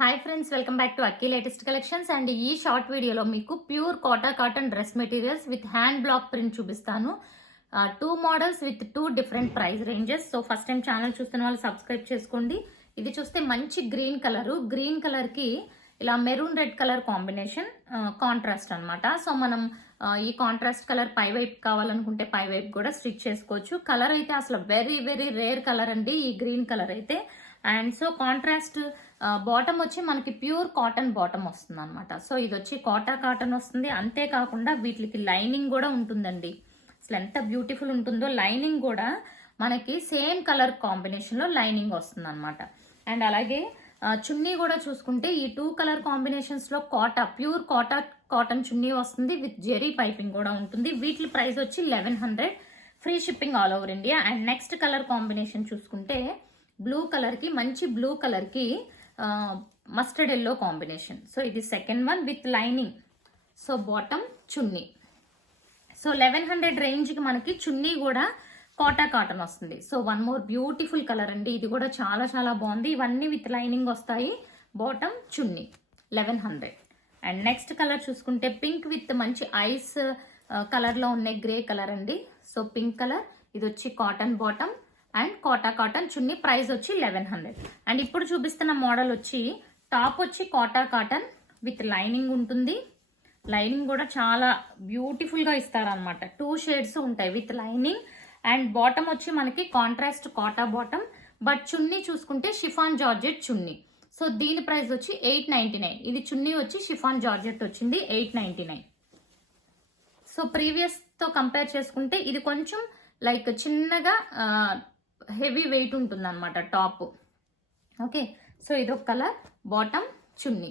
Hi friends, welcome back to Akki latest collections. And ఈ short వీడియోలో మీకు pure Kota cotton dress materials with hand block print చూపిస్తాను. 2 models with 2 different price ranges. So first time channel చూస్తున్న వాళ్ళు subscribe చేసుకోండి. ఇది చూస్తే మంచి గ్రీన్ కలర్ కి ఇలా maroon red colour combination contrast అన్నమాట. సో మనం ఈ కాంట్రాస్ట్ కలర్ పై వైపు కావాలనుకుంటే పై వైపు కూడా స్టిచ్ చేసుకోవచ్చు. కలర్ అయితే అసలు వెరీ వెరీ రేర్ కలర్ అండి ఈ గ్రీన్ కలర్ అయితే. అండ్ సో కాంట్రాస్ట్ బాటమ్ వచ్చి మనకి ప్యూర్ కాటన్ బాటమ్ వస్తుంది అనమాట. సో ఇది వచ్చి కోటా కాటన్ వస్తుంది. అంతేకాకుండా వీటికి లైనింగ్ కూడా ఉంటుందండి. అసలు ఎంత బ్యూటిఫుల్ ఉంటుందో. లైనింగ్ కూడా మనకి సేమ్ కలర్ కాంబినేషన్ లో లైనింగ్ వస్తుంది అనమాట. అండ్ అలాగే చున్నీ కూడా చూసుకుంటే ఈ 2 కలర్ కాంబినేషన్స్ లో ప్యూర్ కాటన్ చున్నీ వస్తుంది విత్ జెరీ పైపింగ్ కూడా ఉంటుంది. వీటి ప్రైస్ వచ్చి 1100, free shipping all over India. And next colour combination చూసుకుంటే బ్లూ కలర్ కి మంచి బ్లూ కలర్ కి మస్టర్డ్ ఎల్లో కాంబినేషన్. సో ఇది second one with lining. So bottom chunni. So 1100 range కి మనకి చున్నీ కూడా కోటా కాటన్ వస్తుంది. So one more beautiful colour అండి. ఇది కూడా చాలా చాలా బాగుంది. ఇవన్నీ విత్ లైనింగ్ వస్తాయి. Bottom chunni 1100. And next colour చూసుకుంటే పింక్ విత్ మంచి ఐస్ కలర్ లో ఉన్న గ్రే కలర్ అండి. So pink colour. ఇది వచ్చి cotton bottom and Kota cotton chunni. Price వచ్చి 1100. అండ్ ఇప్పుడు చూపిస్తున్న మోడల్ వచ్చి టాప్ వచ్చి కోటా కాటన్ విత్ లైనింగ్ ఉంటుంది. లైనింగ్ కూడా చాలా బ్యూటిఫుల్ గా ఇస్తారనమాట. 2 షేడ్స్ ఉంటాయి విత్ లైనింగ్. అండ్ బాటమ్ వచ్చి మనకి కాంట్రాస్ట్ కోటా బాటమ్. బట్ చున్నీ చూసుకుంటే షిఫాన్ జార్జెట్ చున్నీ. సో దీని ప్రైస్ వచ్చి 899. ఇది చున్నీ వచ్చి షిఫాన్ జార్జెట్ వచ్చింది 899. సో ప్రీవియస్ తో కంపేర్ చేసుకుంటే ఇది కొంచెం లైక్ చిన్నగా హెవీ వెయిట్ ఉంటుంది అనమాట టాప్. ఓకే, సో ఇదొక కలర్. బాటమ్ చున్నీ.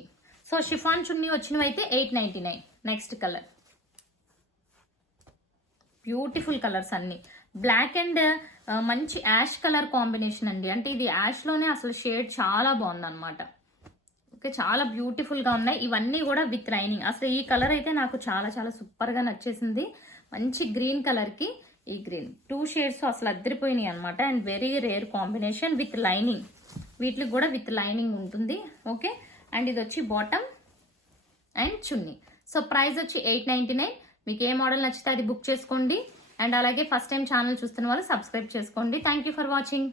సో షిఫాన్ చున్నీ వచ్చినవి అయితే 899. నెక్స్ట్ కలర్ బ్యూటిఫుల్ కలర్స్ అన్ని. బ్లాక్ అండ్ మంచి యాష్ కలర్ కాంబినేషన్ అండి. అంటే ఇది యాష్ లోనే అసలు షేడ్ చాలా బాగుంది అనమాట. ఓకే, చాలా బ్యూటిఫుల్ గా ఉన్నాయి. ఇవన్నీ కూడా విత్ లైనింగ్. అసలు ఈ కలర్ అయితే నాకు చాలా చాలా సూపర్ గా నచ్చేసింది. మంచి గ్రీన్ కలర్ కి ఈ గ్రీన్ 2 షేడ్స్ అసలు అద్దరిపోయినాయి అనమాట. And very rare combination with lining. వీటికి కూడా విత్ లైనింగ్ ఉంటుంది. ఓకే, అండ్ ఇది వచ్చి bottom and chunni. So price వచ్చి 899. మీకు ఏ మోడల్ నచ్చితే అది బుక్ చేసుకోండి. అండ్ అలాగే ఫస్ట్ టైం ఛానల్ చూస్తున్న వాళ్ళు సబ్స్క్రైబ్ చేసుకోండి. Thank you for watching.